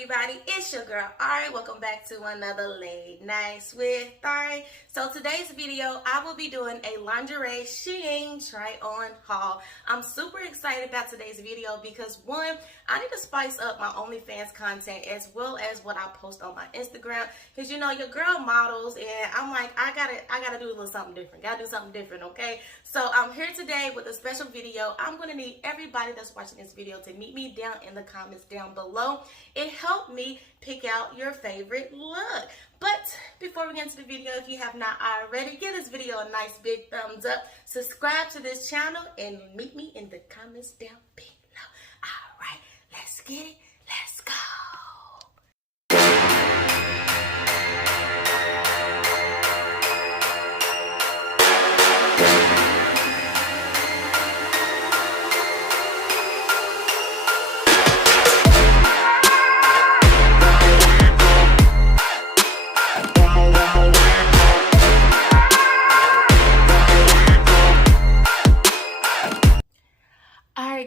everybody, it's your girl Arie. Welcome back to another Late Nights with Arie. So today's video, I will be doing a lingerie Shein try on haul. I'm super excited about today's video because one, I need to spice up my OnlyFans content as well as what I post on my Instagram. Because you know, your girl models and I'm like, I gotta do a little something different. Gotta do something different, okay? So I'm here today with a special video. I'm gonna need everybody that's watching this video to meet me down in the comments down below. It helped me pick out your favorite look. But before we get into the video, if you have not already, give this video a nice big thumbs up, subscribe to this channel, and meet me in the comments down below. All right, let's get it. Let's go.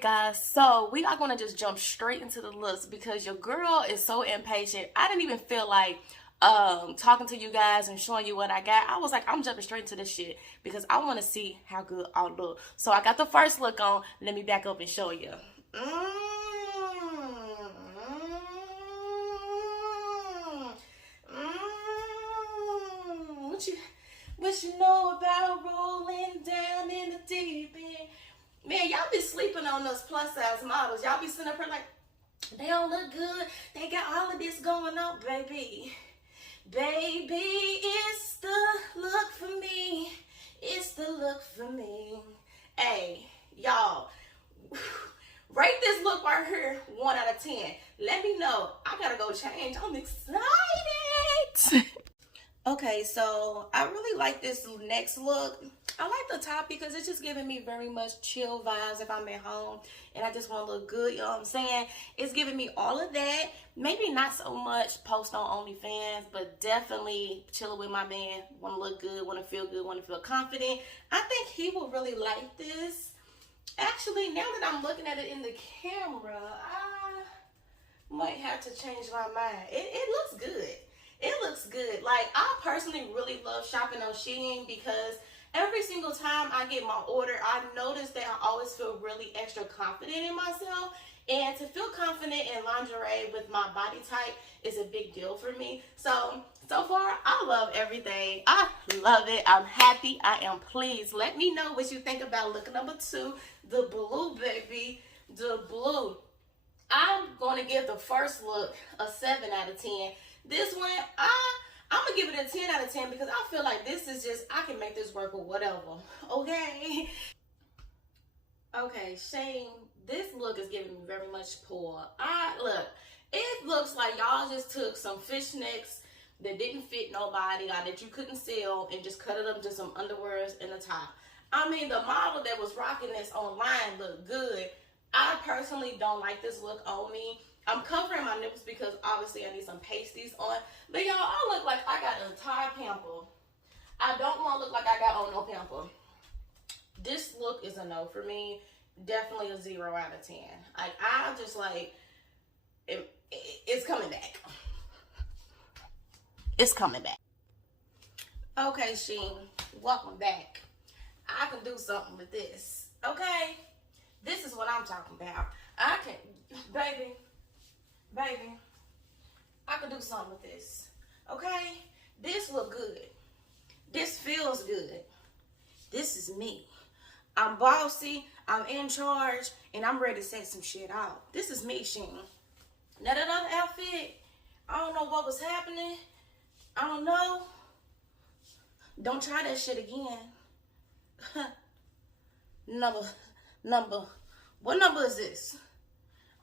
Guys, so we are going to just jump straight into the looks because your girl is so impatient. I didn't even feel like talking to you guys and showing you what I got. I was like, I'm jumping straight into this shit because I want to see how good I'll look. So I got the first look on. Let me back up and show you. What you know about rolling down in the deep end? Man, y'all be sleeping on those plus size models. Y'all be sitting up here like, they don't look good. They got all of this going on, baby. Baby, it's the look for me. It's the look for me. Hey, y'all, rate this look right here 1 out of 10. Let me know. I gotta go change. I'm excited. Okay, so I really like this next look. I like the top because it's just giving me very much chill vibes if I'm at home and I just want to look good, you know what I'm saying? It's giving me all of that. Maybe not so much post on OnlyFans, but definitely chilling with my man. Want to look good, want to feel good, want to feel confident. I think he will really like this. Actually, now that I'm looking at it in the camera, I might have to change my mind. It looks good. It looks good. Like, I personally really love shopping on Shein because every single time I get my order, I notice that I always feel really extra confident in myself. And to feel confident in lingerie with my body type is a big deal for me. So far, I love everything. I love it. I'm happy. I am pleased. Let me know what you think about look number 2, the blue, baby. The blue. I'm going to give the first look a 7 out of 10. This one, I'm going to give it a 10 out of 10 because I feel like this is just, I can make this work with whatever, okay? Okay, Shein, this look is giving me very much pull. Look, it looks like y'all just took some fishnets that didn't fit nobody or that you couldn't sell and just cut it up to some underwears and a top. I mean, the model that was rocking this online looked good. I personally don't like this look on me. I'm covering my nipples because obviously I need some pasties on. But y'all, I look like I got an entire pamper. I don't want to look like I got on no pamper. This look is a no for me. Definitely a 0 out of 10. Like, I just like, it's coming back. It's coming back. Okay, Shein, welcome back. I can do something with this. Okay? This is what I'm talking about. I can, baby, I could do something with this. Okay? This look good. This feels good. This is me. I'm bossy, I'm in charge, and I'm ready to set some shit out. This is me, Shein. Now that other outfit, I don't know what was happening. I don't know. Don't try that shit again. What number is this?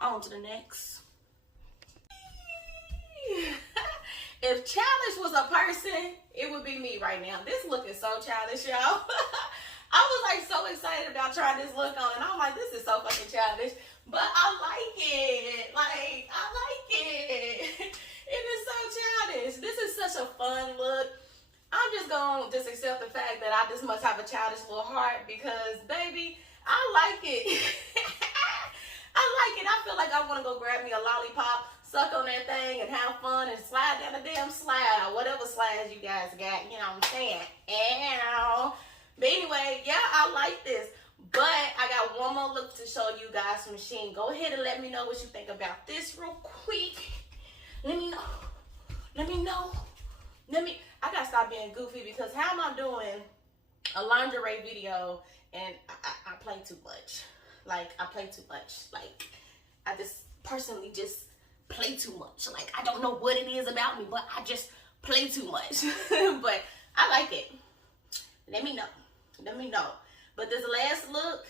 On to the next. If childish was a person, it would be me right now. This look is so childish, y'all. I was like so excited about trying this look on, and I'm like, this is so fucking childish. But I like it. Like, I like it. It is so childish. This is such a fun look. I'm just gonna accept the fact that I just must have a childish little heart because, baby, I like it. I like it. I feel like I want to go grab me a lollipop, suck on that thing and have fun and slide down the damn slide or whatever slides you guys got. You know what I'm saying? But anyway, yeah, I like this. But I got one more look to show you guys from Shein. Go ahead and let me know what you think about this real quick. Let me know. I gotta stop being goofy because how am I doing a lingerie video and I play too much? Like, I play too much. Like, I just personally just play too much. Like, I don't know what it is about me, but I just play too much. But I like it. Let me know. But this last look,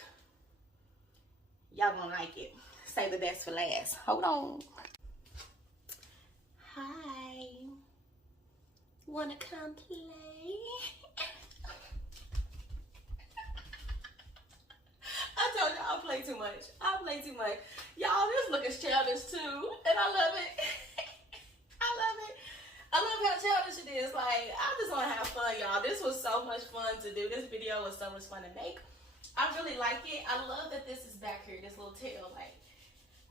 y'all gonna like it. Save the best for last. Hold on. Hi. Wanna come play? I told y'all I play too much. Y'all, this look is childish too, and I love it. I love how childish it is. Like, I just want to have fun, y'all. This was so much fun to do. This video was so much fun to make. I really like it. I love that this is back here, this little tail. Like,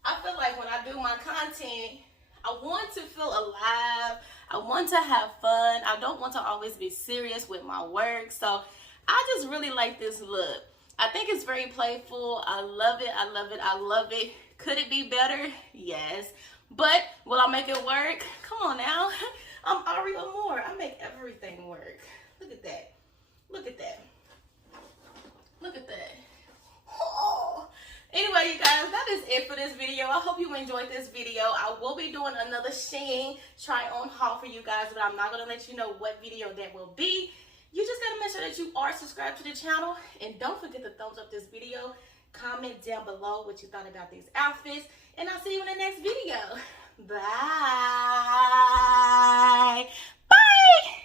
I feel like when I do my content, I want to feel alive. I want to have fun. I don't want to always be serious with my work. So I just really like this look. I think it's very playful. I love it. Could it be better? Yes. But will I make it work? Come on now. I'm Arie Moore. I make everything work. Look at that. Oh. Anyway, you guys, that is it for this video. I hope you enjoyed this video. I will be doing another Shein try on haul for you guys, but I'm not going to let you know what video that will be. You just got to make sure that you are subscribed to the channel. And don't forget to thumbs up this video. Comment down below what you thought about these outfits. And I'll see you in the next video. Bye.